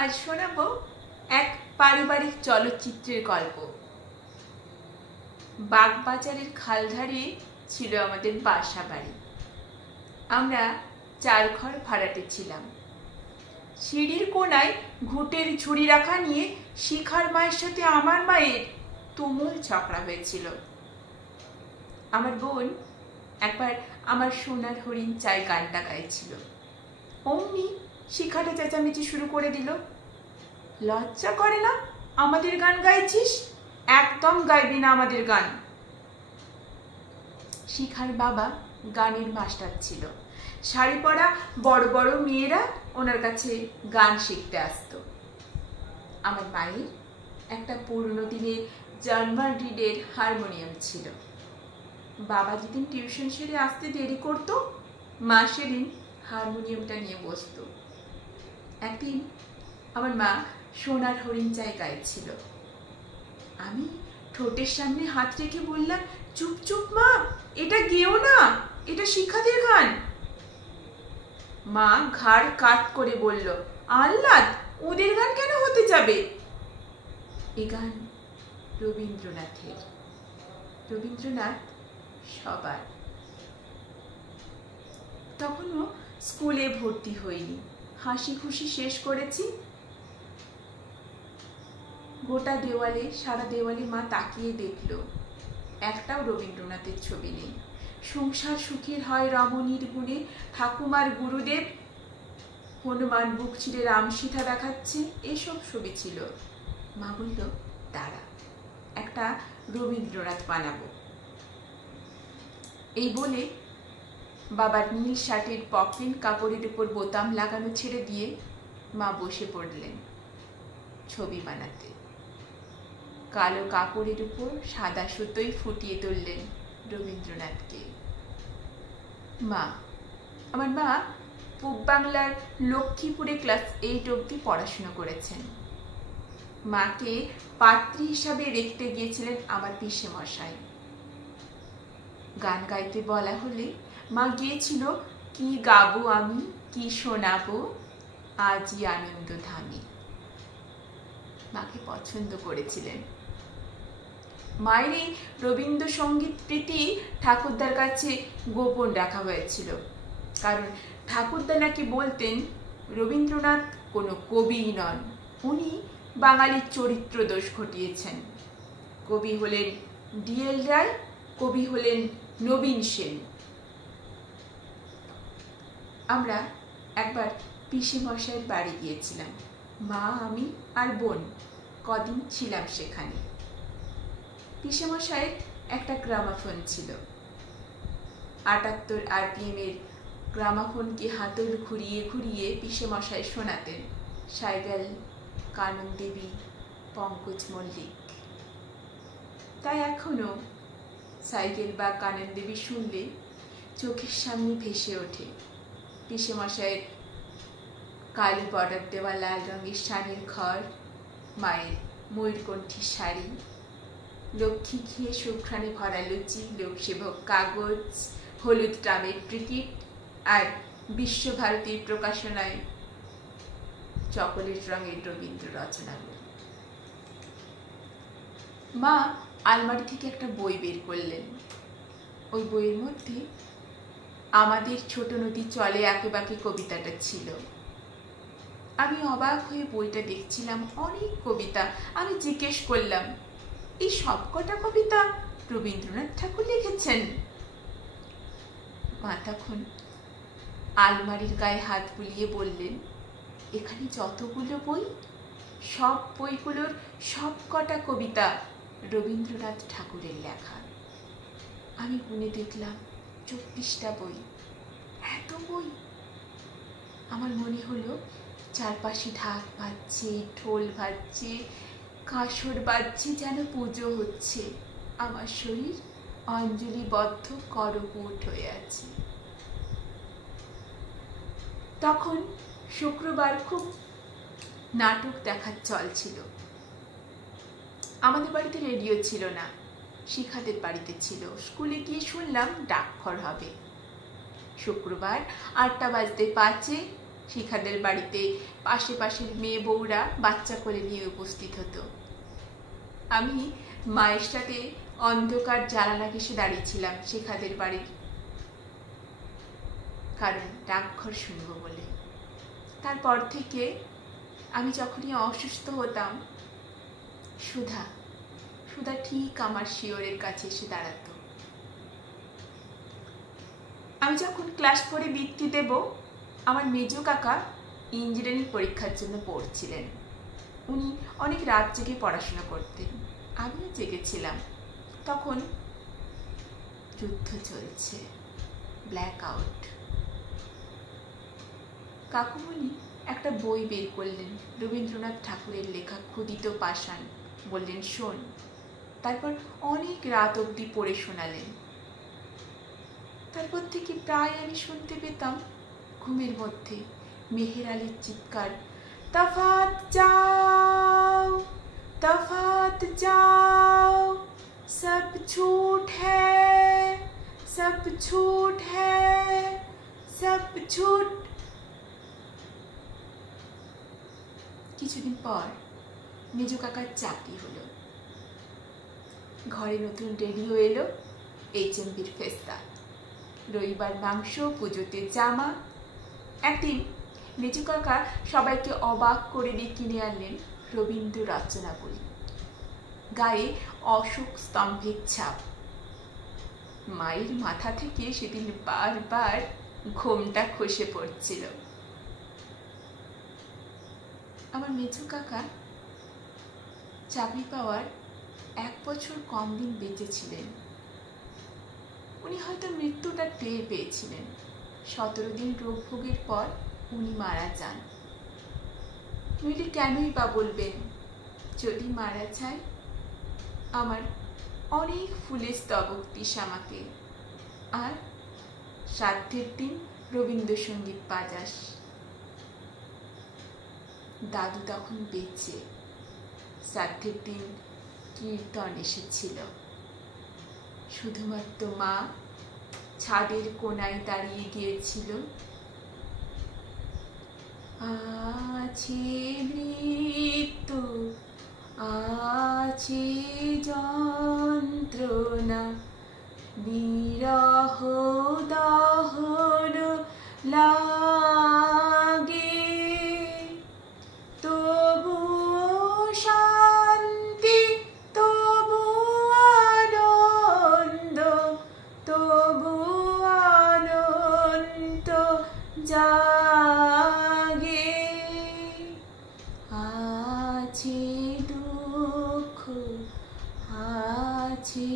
আজ শোনাবো এক পারিবারিক চলচ্চিত্রের গল্প। বাগবাজারের খালধারে ছিল আমাদের বাসা বাড়ি। আমরা 4 ঘর ভাড়াটে ছিলাম। সিঁড়ির কোনায় ঘুঁটের ঝুড়ি রাখা নিয়ে শিখার মায়ের সাথে আমার মায়ের তুমুল ঝগড়া হয়েছিল। আমার বোন একবার আমার সোনার হরিণ চাই গানটা গাইছিল। অমনি শিখাটা চেঁচামেচি শুরু করে দিল, লজ্জা করে না আমাদের গান গাইছিস? একদম গাইবি না আমাদের গান। শিখার বাবা গানের মাস্টার ছিল। শাড়ি পরা বড় বড় মেয়েরা ওনার কাছে গান শিখতে আসতো। আমার মায়ের একটা পুরনো দিনের জার্মান রিডের হারমোনিয়াম ছিল। বাবা যেদিন টিউশন সেরে আসতে দেরি করতো, মা সেদিন হারমোনিয়ামটা নিয়ে বসতো। একদিন আমার মা সোনার হরিণ চাই গাইছিল। আমি ঠোঁটের সামনে হাত রেখে বললাম, চুপ চুপ মা, এটা গেও না, এটা শিখাদের গান। মা ঘাড় কাত করে বলল, আহ্লাদ, ওদের গান কেন হতে যাবে? এ গান রবীন্দ্রনাথের। রবীন্দ্রনাথ সবার। তখনও স্কুলে ভর্তি হইনি, হাসি খুশি শেষ করেছি। গোটা দেওয়ালে, সারা দেওয়ালে মা তাকিয়ে দেখল, একটাও রবীন্দ্রনাথের ছবি নেই। সংসার সুখের হয় রমণীর গুণে, ঠাকুমার গুরুদেব, হনুমান বুক চিরে রাম সীতা দেখাচ্ছে, এসব ছবি ছিল। মা বলল, দাঁড়া, একটা রবীন্দ্রনাথ বানাবো। এই বলে বাবার নীল শার্টের পকেট কাপড়ের উপর বোতাম লাগানো ছেড়ে দিয়ে মা বসে পড়লেন ছবি বানাতে। কালো কাপড়ের উপর সাদা সুতোয় ফুটিয়ে তুললেন রবীন্দ্রনাথকে। আমার মা পূব বাংলার লক্ষ্মীপুরে ক্লাস 8 অবধি পড়াশোনা করেছেন। মাকে পাত্রী হিসাবে রেখতে গিয়েছিলেন আমার পিসে মশাই। গান গাইতে বলা হলে মা গিয়েছিল, কি গাবো আমি, কি শোনাবো, আজই আনন্দ ধামে। মাকে পছন্দ করেছিলেন। মায়ের এই রবীন্দ্রসঙ্গীত প্রীতি ঠাকুরদার কাছে গোপন রাখা হয়েছিল, কারণ ঠাকুরদা নাকি বলতেন রবীন্দ্রনাথ কোনো কবিই নন, উনি বাঙালির চরিত্র দোষ ঘটিয়েছেন। কবি হলেন ডিএল রায়, কবি হলেন নবীন সেন। আমরা একবার পিসে মশাইয়ের বাড়ি গিয়েছিলাম। মা, আমি আর বোন কদিন ছিলাম সেখানে। পিসে মশাইয়ের একটা গ্রামাফোন ছিল। 78 RPM এর গ্রামাফোনকে হাতল ঘুরিয়ে ঘুরিয়ে পিসে মশাই শোনাতেন সাইগাল, কানন দেবী, পঙ্কজ মল্লিক। তাই এখনো সাইকেল বা কানন দেবী শুনলে চোখের সামনে ভেসে ওঠে পিসে মশাইয়ের কালো বর্ডার দেওয়া লাল রঙের শাড়ির ঘর, মায়ের ময়ূরকণ্ঠী শাড়ি, লক্ষ্মী খেয়ে সুঘ্রাণে ভরা লুচি, লোকসেবক কাগজ, হলুদ ট্রামের টিকিট আর বিশ্বভারতীর প্রকাশনায় চকোলেট রঙের রবীন্দ্র রচনাগুলি। মা আলমারি থেকে একটা বই বের করলেন। ওই বইয়ের মধ্যে আমাদের ছোট নদী চলে আঁকে বাঁকে কবিতাটা ছিল। আমি অবাক হয়ে বইটা দেখছিলাম, অনেক কবিতা। আমি জিজ্ঞেস করলাম, এই সব কটা কবিতা রবীন্দ্রনাথ ঠাকুর লিখেছেন? মা তখন আলমারির গায়ে হাত বুলিয়ে বললেন, এখানে যতগুলো বই, সব বইগুলোর সব কটা কবিতা রবীন্দ্রনাথ ঠাকুরের লেখা। আমি গুনে দেখলাম 24টা বই। এত বই! আমার মনে হলো চারপাশে ঢাক বাজছে, ঢোল বাজছে, কাঁসর বাজছে, যেন পুজো হচ্ছে। আমার শরীর অঞ্জলিবদ্ধ করপুট হয়ে আছে। তখন শুক্রবার খুব নাটক দেখার চল ছিল। আমাদের বাড়িতে রেডিও ছিল না, শিখাদের বাড়িতে ছিল। স্কুলে গিয়ে শুনলাম ডাকঘর হবে। শুক্রবার 8টা বাজতে 5-এ শিখাদের বাড়িতে পাশের মেয়ে বউরা বাচ্চা কোলে নিয়ে উপস্থিত হতো। আমি মায়ের সাথে অন্ধকার জানালা ঘেঁষে দাঁড়িয়েছিলাম শিখাদের বাড়ির, কারণ ডাকঘর শুনবো বলে। তারপর থেকে আমি যখনই অসুস্থ হতাম, সুধা ঠিক আমার শিয়রের কাছে এসে দাঁড়াতো। আমি যখন ক্লাস 4-এ বৃত্তি দেব, আমার মেজো কাকা ইঞ্জিনিয়ারিং পরীক্ষার জন্য পড়ছিলেন। উনি অনেক রাত জেগে পড়াশোনা করতেন, আমিও জেগেছিলাম। তখন যুদ্ধ চলছে, ব্ল্যাক আউট। কাকুমণি একটা বই বের করলেন, রবীন্দ্রনাথ ঠাকুরের লেখা ক্ষুদিত পাষাণ। বললেন, শোন। তারপর অনেক রাত অবধি পড়ে শোনালেন। তারপর থেকে প্রায় আমি শুনতে পেতাম ঘুমের মধ্যে মেহের আলীর চিৎকার, তফাত যাও, তফাত যাও, সব ঝুট হ্যায়, সব ঝুট হ্যায়, সব ঝুট। কিছুদিন পর মেজো কাকার চাকরি হলো, ঘরে নতুন রেডিও এলো, HMVর ফেস্তা, রবিবার মাংস, পুজোতে জামা। একদিন মেজো কাকা সবাইকে অবাক করে দিয়ে কিনে আনলেন রবীন্দ্র রচনা বই, গায়ে অশোক স্তম্ভের ছাপ। মায়ের মাথা থেকে সেদিন বারবার ঘোমটা খসে পড়ছিল। আমার মেজো কাকা চাকরি পাওয়ার 1 বছর কম দিন বেঁচে ছিলেন। উনি হয়তো মৃত্যুটা টের পেয়েছিলেন। 17 দিন রোগ ভোগের পর উনি মারা যান। নইলে কেনই বা বলবেন, যদি মারা যায় আমার অনেক ফুলের স্তবক দিস আমাকে, আর শ্রাদ্ধের দিন রবীন্দ্রসঙ্গীত বাজাস। দাদু তখন বেঁচে, শ্রাদ্ধের দিন কীর্তন এসেছিল। শুধুমাত্র মা ছাদের কোনায় দাঁড়িয়ে গিয়েছিল, আছে মৃত্যু, আছে যন্ত্রণা, বিরহ দহন লাগে, তবুও শান্তি, তবু আনন্দ, তবু অনন্ত জাগে। আছে দুঃখ, আছে